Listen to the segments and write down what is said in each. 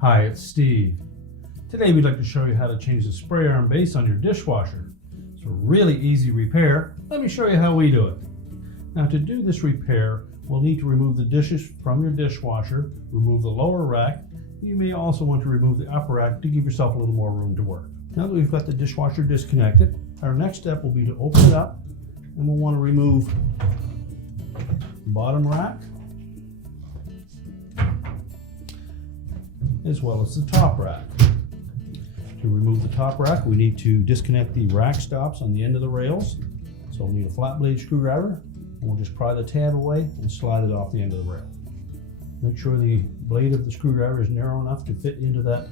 Hi, it's Steve. Today we'd like to show you how to change the spray arm base on your dishwasher. It's a really easy repair. Let me show you how we do it. Now to do this repair, we'll need to remove the dishes from your dishwasher, remove the lower rack. You may also want to remove the upper rack to give yourself a little more room to work. Now that we've got the dishwasher disconnected, our next step will be to open it up, and we'll want to remove the bottom rack as well as the top rack. To remove the top rack, we need to disconnect the rack stops on the end of the rails. So we'll need a flat blade screwdriver, and we'll just pry the tab away and slide it off the end of the rail. Make sure the blade of the screwdriver is narrow enough to fit into that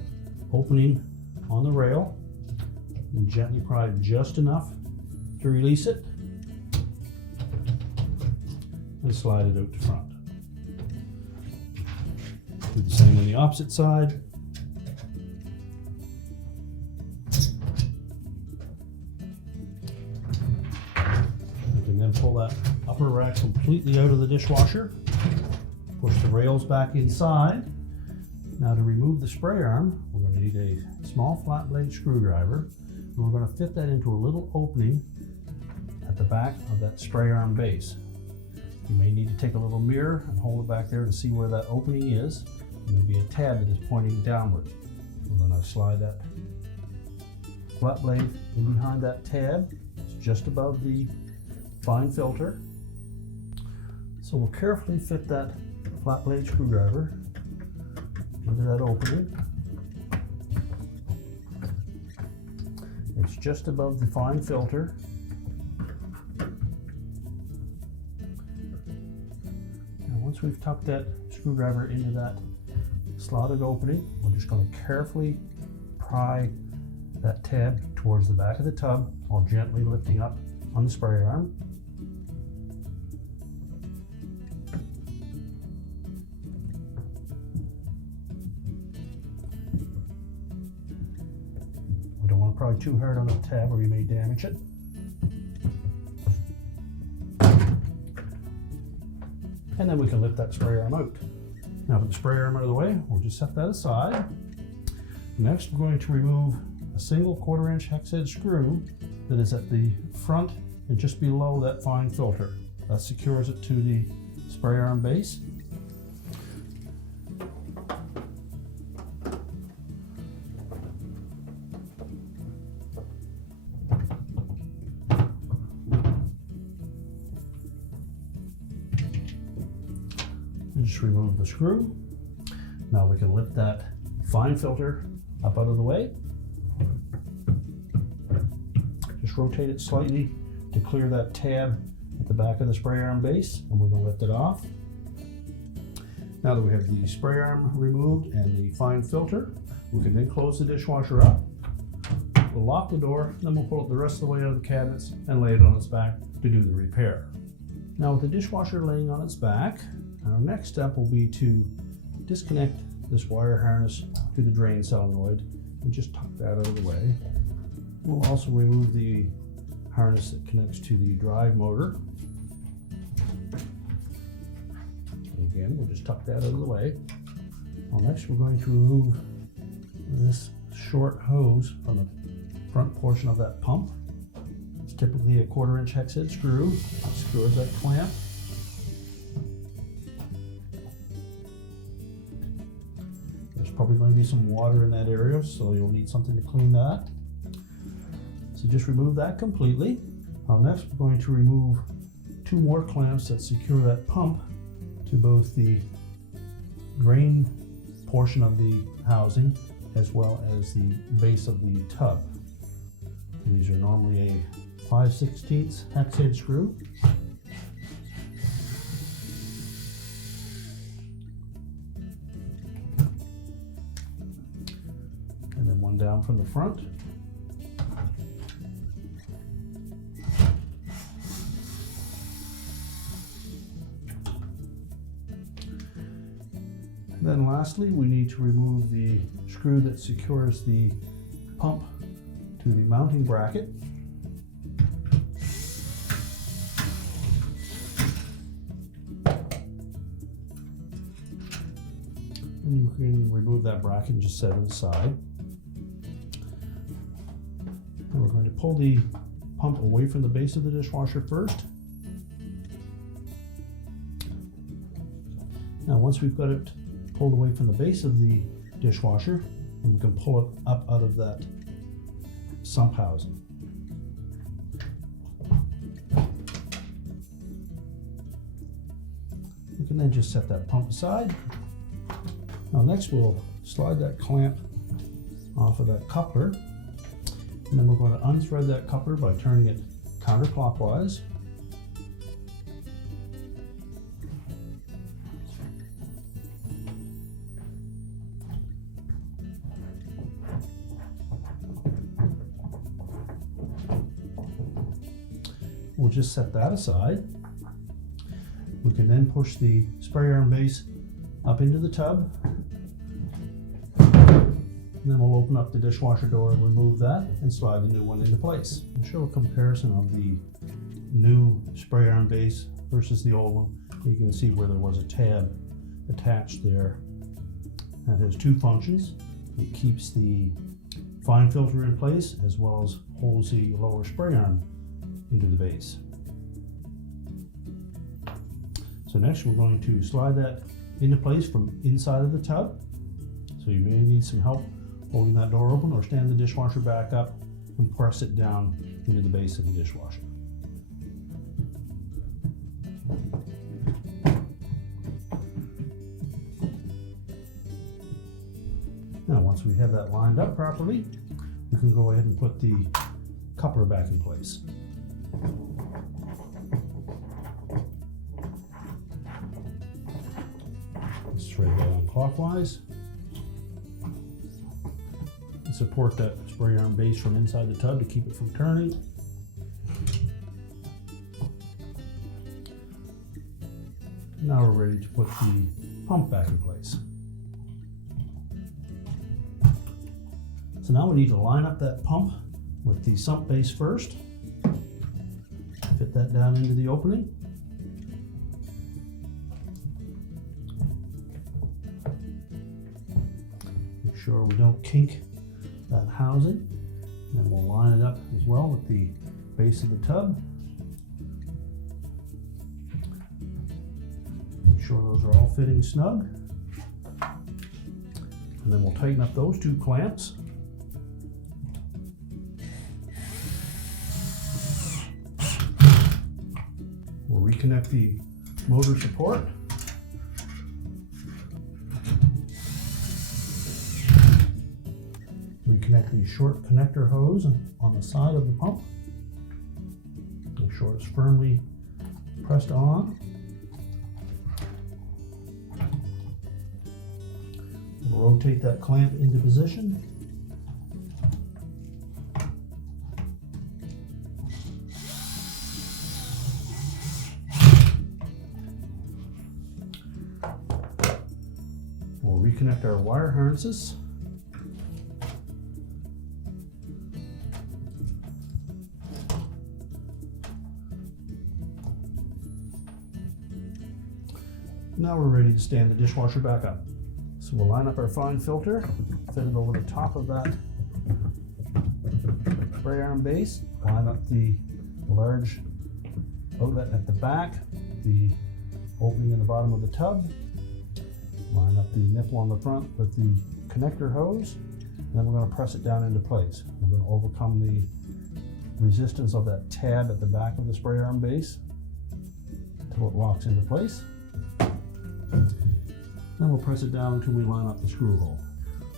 opening on the rail, and gently pry just enough to release it and slide it out to front. Do the same on the opposite side. You can then pull that upper rack completely out of the dishwasher. Push the rails back inside. Now to remove the spray arm, we're going to need a small flat blade screwdriver, and we're going to fit that into a little opening at the back of that spray arm base. You may need to take a little mirror and hold it back there to see where that opening is. There'll be a tab that is pointing downward. We're going to slide that flat blade in behind that tab. It's just above the fine filter. So we'll carefully fit that flat blade screwdriver into that opening. It's just above the fine filter. Now once we've tucked that screwdriver into that slotted opening, we're just going to carefully pry that tab towards the back of the tub while gently lifting up on the spray arm. We don't want to pry too hard on the tab or you may damage it. And then we can lift that spray arm out. Now with the spray arm out of the way, we'll just set that aside. Next, we're going to remove a single 1/4 inch hex head screw that is at the front and just below that fine filter. That secures it to the spray arm base. Just remove the screw. Now we can lift that fine filter up out of the way. Just rotate it slightly to clear that tab at the back of the spray arm base, and we're going to lift it off. Now that we have the spray arm removed and the fine filter, we can then close the dishwasher up. We'll lock the door, then we'll pull it the rest of the way out of the cabinets and lay it on its back to do the repair. Now with the dishwasher laying on its back, our next step will be to disconnect this wire harness to the drain solenoid and just tuck that out of the way. We'll also remove the harness that connects to the drive motor. And again, we'll just tuck that out of the way. Well, next we're going to remove this short hose from the front portion of that pump. It's typically a 1/4 inch hex head screw that secures that clamp. Probably going to be some water in that area, so you'll need something to clean that. So just remove that completely. Next, we're going to remove 2 more clamps that secure that pump to both the drain portion of the housing as well as the base of the tub. And these are normally a 5/16 hex head screw. And then one down from the front. And then lastly, we need to remove the screw that secures the pump to the mounting bracket. And you can remove that bracket and just set it aside. And we're going to pull the pump away from the base of the dishwasher first. Now once we've got it pulled away from the base of the dishwasher, and we can pull it up out of that sump housing. We can then just set that pump aside. Now next we'll slide that clamp off of that coupler, and then we're going to unthread that coupler by turning it counterclockwise. We'll just set that aside. We can then push the spray arm base up into the tub. And then we'll open up the dishwasher door and remove that and slide the new one into place. I'll show a comparison of the new spray arm base versus the old one. You can see where there was a tab attached there. That has two functions. It keeps the fine filter in place as well as holds the lower spray arm into the base. So next we're going to slide that into place from inside of the tub. So you may need some help holding that door open, or stand the dishwasher back up and press it down into the base of the dishwasher. Now once we have that lined up properly, we can go ahead and put the coupler back in place. Let's thread that on clockwise and support that spray arm base from inside the tub to keep it from turning. Now we're ready to put the pump back in place. So now we need to line up that pump with the sump base first. Fit that down into the opening. Make sure we don't kink that housing. And then we'll line it up as well with the base of the tub. Make sure those are all fitting snug. And then we'll tighten up those two clamps. We'll reconnect the motor support. Reconnect the short connector hose on the side of the pump. Make sure it's firmly pressed on. We'll rotate that clamp into position. We'll reconnect our wire harnesses. Now we're ready to stand the dishwasher back up. So we'll line up our fine filter, fit it over the top of that spray arm base, line up the large outlet at the back, the opening in the bottom of the tub, line up the nipple on the front with the connector hose, and then we're going to press it down into place. We're going to overcome the resistance of that tab at the back of the spray arm base until it locks into place. Then we'll press it down until we line up the screw hole.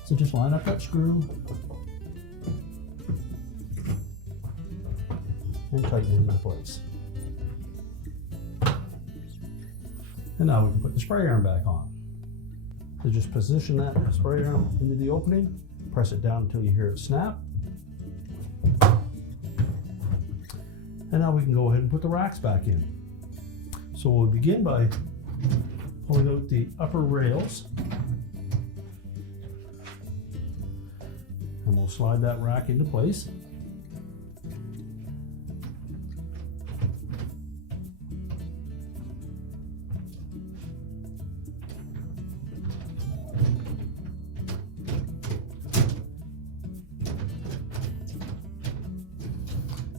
So just line up that screw and tighten it into place. And now we can put the spray arm back on. So just position that spray arm into the opening, press it down until you hear it snap. And now we can go ahead and put the racks back in. So we'll begin by pulling out the upper rails, and we'll slide that rack into place.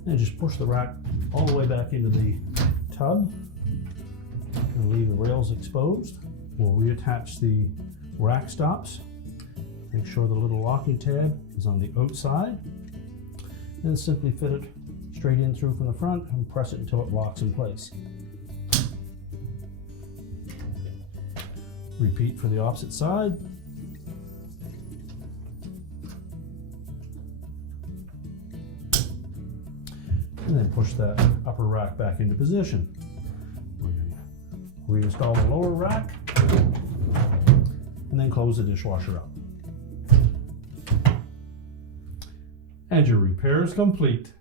And just push the rack all the way back into the tub and leave the rails exposed. We'll reattach the rack stops. Make sure the little locking tab is on the outside, and simply fit it straight in through from the front and press it until it locks in place. Repeat for the opposite side. And then push that upper rack back into position. We're going to reinstall the lower rack and then close the dishwasher up. And your repair is complete.